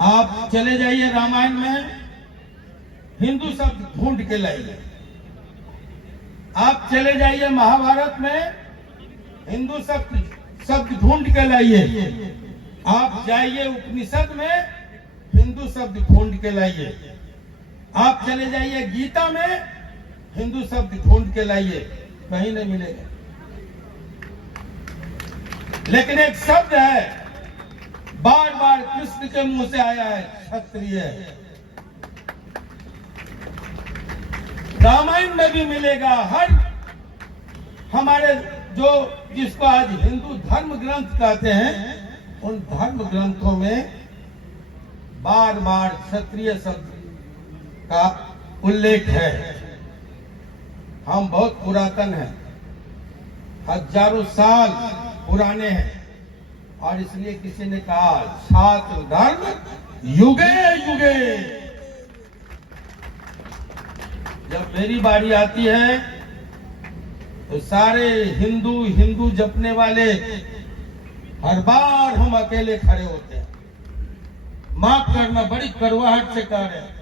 आप चले जाइए रामायण में, हिंदू शब्द ढूंढ के लाइए। आप चले जाइए महाभारत में, हिंदू शब्द ढूंढ के लाइए। आप जाइए उपनिषद में, हिंदू शब्द ढूंढ के लाइए। आप चले जाइए गीता में, हिंदू शब्द ढूंढ के लाइए, कहीं नहीं मिलेगा। लेकिन एक शब्द है, बार बार कृष्ण के मुंह से आया है, क्षत्रिय। रामायण में भी मिलेगा। हर हमारे जो जिसको आज हिंदू धर्म ग्रंथ कहते हैं, उन धर्म ग्रंथों में बार बार क्षत्रिय शब्द का उल्लेख है। हम बहुत पुरातन हैं, हजारों साल पुराने हैं, और इसलिए किसी ने कहा छात्र धर्म युगे युगे। जब मेरी बारी आती है तो सारे हिंदू जपने वाले हर बार हम अकेले खड़े होते हैं। माफ करना, बड़ी कड़वाहट से कह रहे हैं।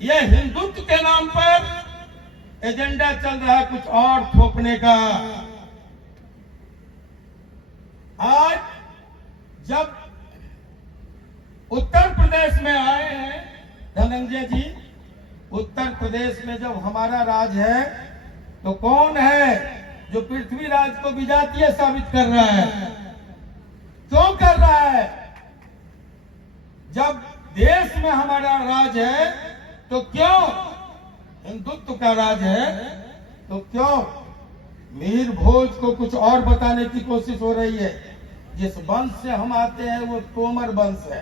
यह हिंदुत्व के नाम पर एजेंडा चल रहा है कुछ और थोपने का। आज जब उत्तर प्रदेश में आए हैं धनंजय जी, उत्तर प्रदेश में जब हमारा राज है, तो कौन है जो पृथ्वीराज को विजातीय साबित कर रहा है? क्यों कर रहा है? जब देश में हमारा राज है तो क्यों, हिंदुत्व का राज है तो क्यों मीर भोज को कुछ और बताने की कोशिश हो रही है? जिस वंश से हम आते हैं वो तोमर वंश है,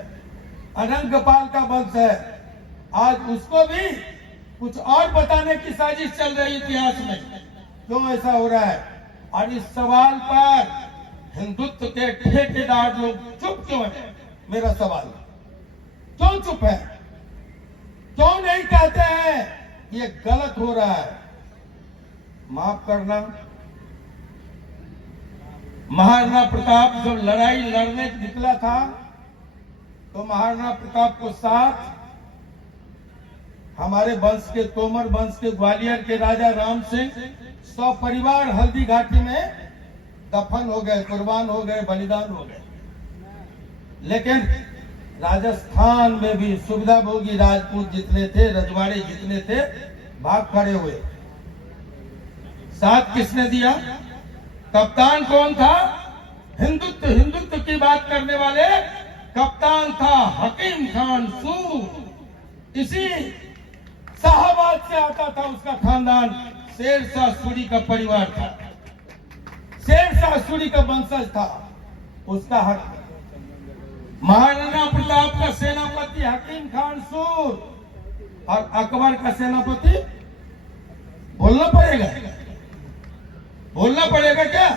अनंगपाल का वंश है। आज उसको भी कुछ और बताने की साजिश चल रही है इतिहास में। क्यों ऐसा हो रहा है? और इस सवाल पर हिंदुत्व के ठेकेदार लोग चुप क्यों है? मेरा सवाल, क्यों चुप है? क्यों नहीं कहते हैं ये गलत हो रहा है? माफ करना, महाराणा प्रताप जब लड़ाई लड़ने निकला था तो महाराणा प्रताप को साथ हमारे वंश के, तोमर वंश के, ग्वालियर के राजा राम सिंह 100 परिवार हल्दी घाटी में दफन हो गए, कुर्बान हो गए, बलिदान हो गए। लेकिन राजस्थान में भी सुविधा भोगी राजपूत जितने थे, रजवाड़े जितने थे, भाग खड़े हुए। साथ किसने दिया? कप्तान कौन था? हिंदुत्व की बात करने वाले कप्तान था हकीम खान सूर। इसी शाहबाद से आता था उसका खानदान, शेरशाह सूरी का परिवार था, शेरशाह सूरी का वंशज था। उसका हक महाराणा प्रताप का सेनापति हकीम खान सूर और अकबर का सेनापति, बोलना पड़ेगा क्या?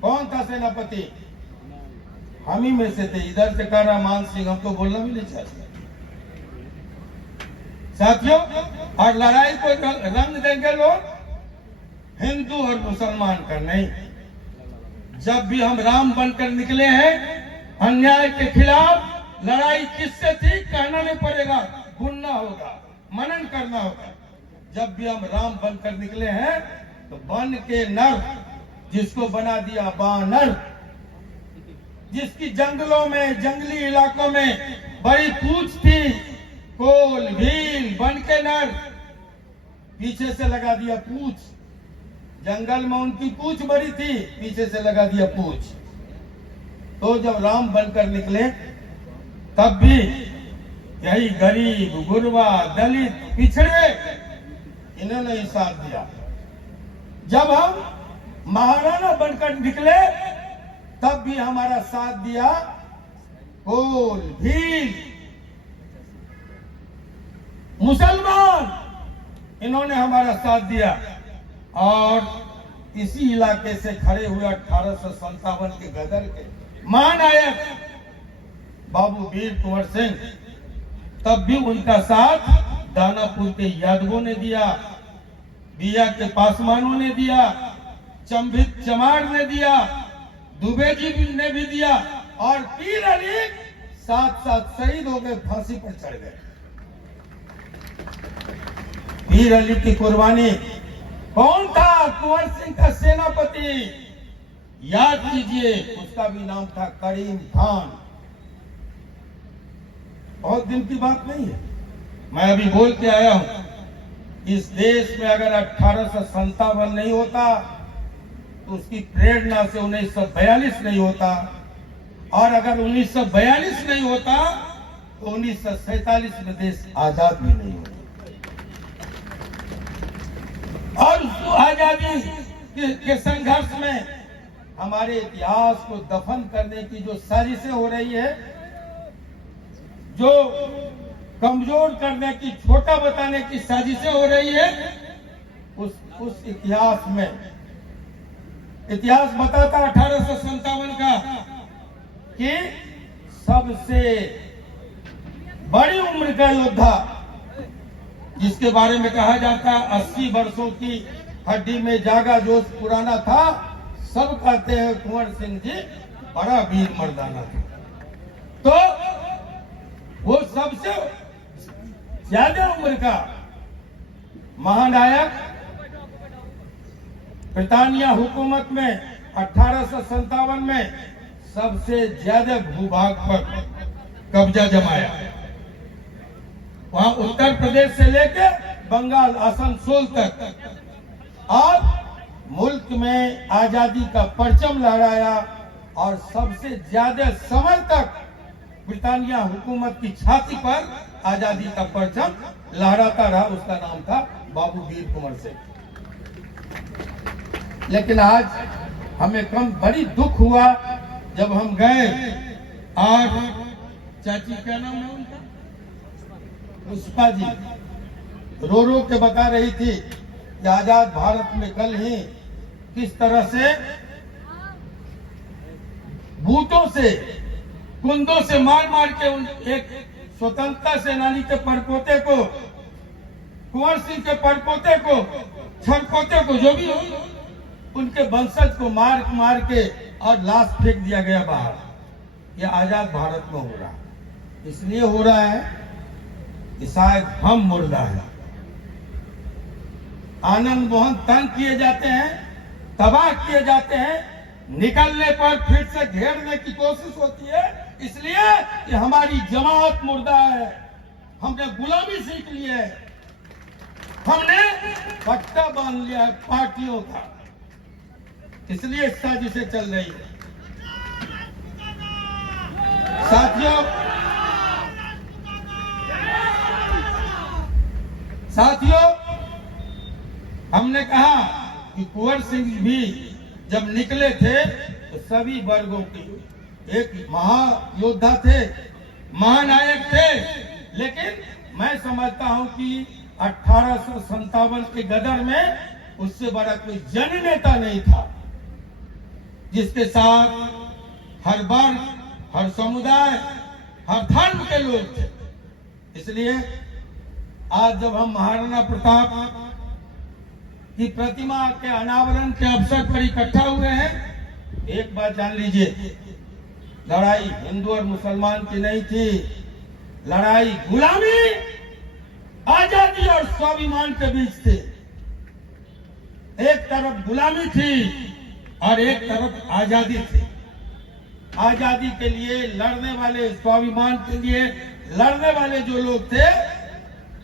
कौन था सेनापति? हम ही में से थे। इधर से कह रहा मान सिंह, हमको बोलना भी नहीं चाहते साथियों। और लड़ाई को रंग देंगे लोग हिंदू और मुसलमान का नहीं। जब भी हम राम बनकर निकले हैं, अन्याय के खिलाफ लड़ाई किससे थी? कहना नहीं पड़ेगा, गुनना होगा, मनन करना होगा। जब भी हम राम बनकर निकले हैं तो बन के नर, जिसको बना दिया बानर, जिसकी जंगलों में, जंगली इलाकों में बड़ी पूंछ थी, कोल भील बन के नर, पीछे से लगा दिया पूंछ। जंगल में उनकी पूंछ बड़ी थी, पीछे से लगा दिया पूंछ। तो जब राम बनकर निकले तब भी यही गरीब, गुरबा, दलित, पिछड़े, इन्होंने ही साथ दिया। जब हम महाराणा बनकर निकले तब भी हमारा साथ दिया कोल भील, मुसलमान, इन्होंने हमारा साथ दिया। और इसी इलाके से खड़े हुए 1857 के गदर के महानायक बाबू वीर कुंवर सिंह, तब भी उनका साथ दानापुर के यादवों ने दिया, बिया के पासवानों ने दिया, चंभित चमार ने दिया, दुबे जी ने भी दिया, और पीर अली साथ साथ शहीद हो गए, फांसी पर चढ़ गए। वीर अली की कुर्बानी। कौन था? कुंवर सिंह का सेनापति, याद कीजिए, उसका भी नाम था करीम खान। बहुत दिन की बात नहीं है, मैं अभी बोल के आया हूं। इस देश में अगर 1857 नहीं होता तो उसकी प्रेरणा से 1942 नहीं होता, और अगर 1942 नहीं होता तो 1947 में देश आजाद भी नहीं होता। और उस आजादी के संघर्ष में हमारे इतिहास को दफन करने की जो साजिशें हो रही है, जो कमजोर करने की, छोटा बताने की साजिशें हो रही है, उस इतिहास में, इतिहास बताता 1857 का कि सबसे बड़ी उम्र का योद्धा, जिसके बारे में कहा जाता है 80 वर्षों की हड्डी में जागा जोश पुराना था, सब कहते हैं कुंवर सिंह जी बड़ा वीर मर्दाना था। तो वो सबसे ज्यादा उम्र का महानायक, ब्रिटानिया हुकूमत में 1857 में सबसे ज्यादा भूभाग पर कब्जा जमाया। वहां उत्तर प्रदेश से लेकर बंगाल, आसनसोल तक, और मुल्क में आजादी का परचम लहराया, और सबसे ज्यादा समय तक ब्रिटानिया हुकूमत की छाती पर आजादी का परचम लहराता रहा। उसका नाम था बाबू वीर कुंवर सिंह। लेकिन आज हमें कम बड़ी दुख हुआ जब हम गए, और चाची क्या नाम है उनका, पुष्पा जी रो के बता रही थी कि आजाद भारत में कल ही किस तरह से बूटों से, कुंदों से मार मार के एक स्वतंत्रता सेनानी के परपोते को, कुंवर सिंह के परपोते को, छरपोते को, जो भी हो, उनके वंशज को मार मार के और लाश फेंक दिया गया बाहर। यह आजाद भारत में हो रहा है। इसलिए हो रहा है कि शायद हम मुर्दा हैं। आनंद मोहन तंग किए जाते हैं, तबाह किए जाते हैं, निकलने पर फिर से घेरने की कोशिश होती है, इसलिए कि हमारी जमात मुर्दा है, हमने गुलामी सीख ली है, हमने पट्टा बांध लिया है पार्टियों का, इसलिए साजिशें चल रही है। साथियों, हमने कहा कि कुंवर सिंह भी जब निकले थे तो सभी वर्गों के एक महायोद्धा थे, महानायक थे, लेकिन मैं समझता हूं कि 1857 के गदर में उससे बड़ा कोई जननेता नहीं था, जिसके साथ हर वर्ग, हर समुदाय, हर धर्म के लोग थे। इसलिए आज जब हम महाराणा प्रताप की प्रतिमा के अनावरण के अवसर पर इकट्ठा हुए हैं, एक बात जान लीजिए, लड़ाई हिंदू और मुसलमान की नहीं थी, लड़ाई गुलामी, आजादी और स्वाभिमान के बीच थी। एक तरफ गुलामी थी और एक तरफ आजादी थी। आजादी के लिए लड़ने वाले, स्वाभिमान के लिए लड़ने वाले जो लोग थे,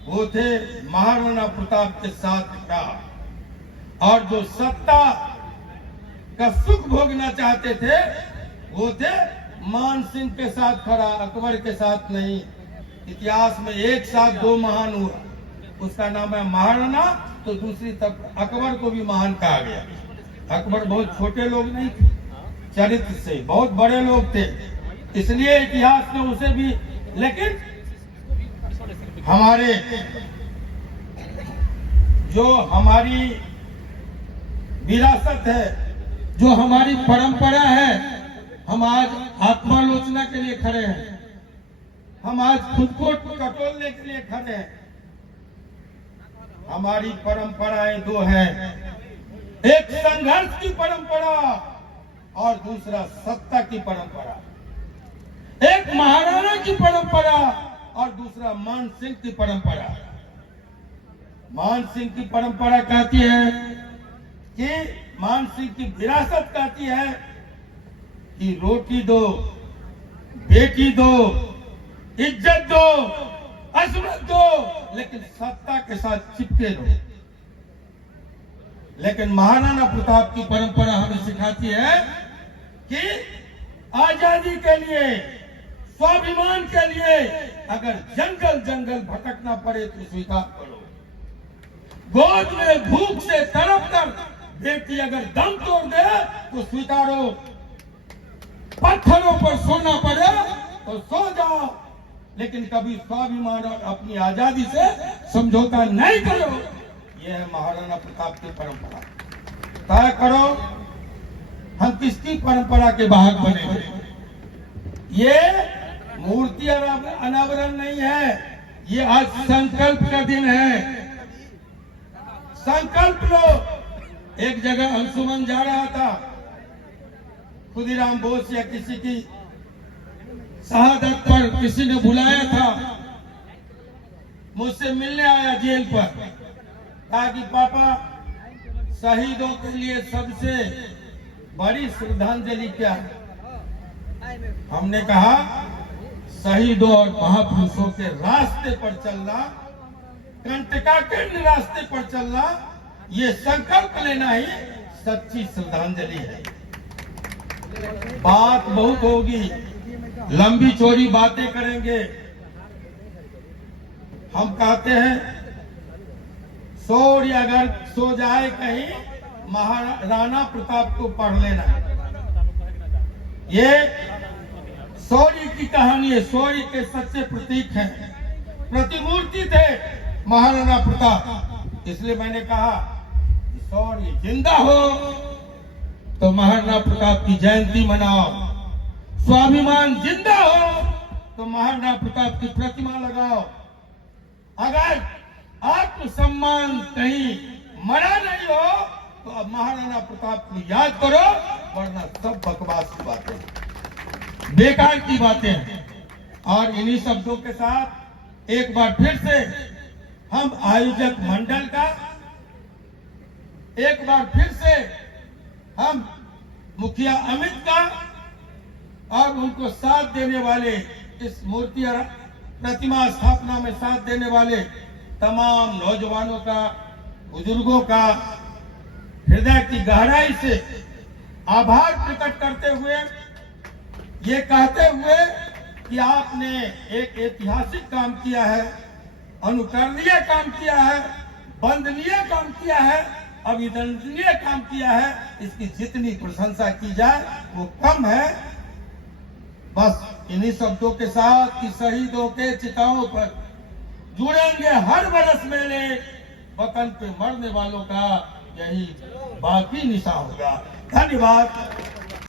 वो थे महाराणा प्रताप के साथ खड़ा, और जो सत्ता का सुख भोगना चाहते थे वो थे मान सिंह के साथ खड़ा, अकबर के साथ नहीं। इतिहास में एक साथ दो महान हुआ, उसका नाम है महाराणा, तो दूसरी तरफ अकबर को भी महान कहा गया। अकबर बहुत छोटे लोग नहीं थे, चरित्र से बहुत बड़े लोग थे, इसलिए इतिहास ने उसे भी, लेकिन हमारे जो हमारी विरासत है, जो हमारी परंपरा है, हम आज आत्मालोचना के लिए खड़े हैं, हम आज खुद को टटोलने के लिए खड़े हैं। हमारी परंपराएं दो हैं, एक संघर्ष की परंपरा और दूसरा सत्ता की परंपरा। एक महाराणा की परंपरा और दूसरा मान सिंह की परंपरा। मान सिंह की परंपरा कहती है कि मान सिंह की विरासत कहती है कि रोटी दो, बेटी दो, इज्जत दो, अजमत दो, लेकिन सत्ता के साथ चिपके रहो। लेकिन महाराणा प्रताप की परंपरा हमें सिखाती है कि आजादी के लिए, स्वाभिमान के लिए अगर जंगल जंगल भटकना पड़े तो स्वीकार करो। गोद में भूख से तड़प कर बेटी अगर दम तोड़ दे तो स्वीकारो। पत्थरों पर सोना पड़े तो सो जाओ, लेकिन कभी स्वाभिमान और अपनी आजादी से समझौता नहीं करो। यह है महाराणा प्रताप की परंपरा। तय करो हम किसकी परंपरा के भाग बने। ये मूर्ति अनावरण नहीं है, ये आज संकल्प का दिन है। संकल्प लो। एक जगह अंशुमन जा रहा था, खुदीराम बोस या किसी की शहादत पर किसी ने बुलाया था, मुझसे मिलने आया जेल पर। कहा कि पापा, शहीदों के लिए सबसे बड़ी श्रद्धांजलि क्या है? हमने कहा शहीदों और महापुरुषों के रास्ते पर चलना, कंटकाकीर्ण रास्ते पर चलना, ये संकल्प लेना ही सच्ची श्रद्धांजलि है। बात बहुत होगी, लंबी चौड़ी बातें करेंगे। हम कहते हैं सूर्य अगर सो जाए कहीं, महाराणा प्रताप को पढ़ लेना। ये शौर्य की कहानी है, शौर्य के सच्चे प्रतीक हैं, प्रतिमूर्ति थे महाराणा प्रताप। इसलिए मैंने कहा शौर्य जिंदा हो तो महाराणा प्रताप की जयंती मनाओ, स्वाभिमान जिंदा हो तो महाराणा प्रताप की प्रतिमा लगाओ। अगर आत्मसम्मान कहीं मरा नहीं हो तो अब महाराणा प्रताप को याद करो, वरना सब बकवास की बातें, बेकार की बातें हैं। और इन्हीं शब्दों के साथ एक बार फिर से हम आयोजक मंडल का, एक बार फिर से हम मुखिया अमित का और उनको साथ देने वाले, इस मूर्ति प्रतिमा स्थापना में साथ देने वाले तमाम नौजवानों का, बुजुर्गों का हृदय की गहराई से आभार प्रकट करते हुए, ये कहते हुए कि आपने एक ऐतिहासिक काम किया है, अनुकरणीय काम किया है, वंदनीय काम किया है, अभिनंदनीय काम किया है। इसकी जितनी प्रशंसा की जाए वो कम है। बस इन्हीं शब्दों के साथ कि शहीदों के चिताओं पर जुड़ेंगे हर बरस मेले, वतन पे मरने वालों का यही बाकी निशा होगा। धन्यवाद।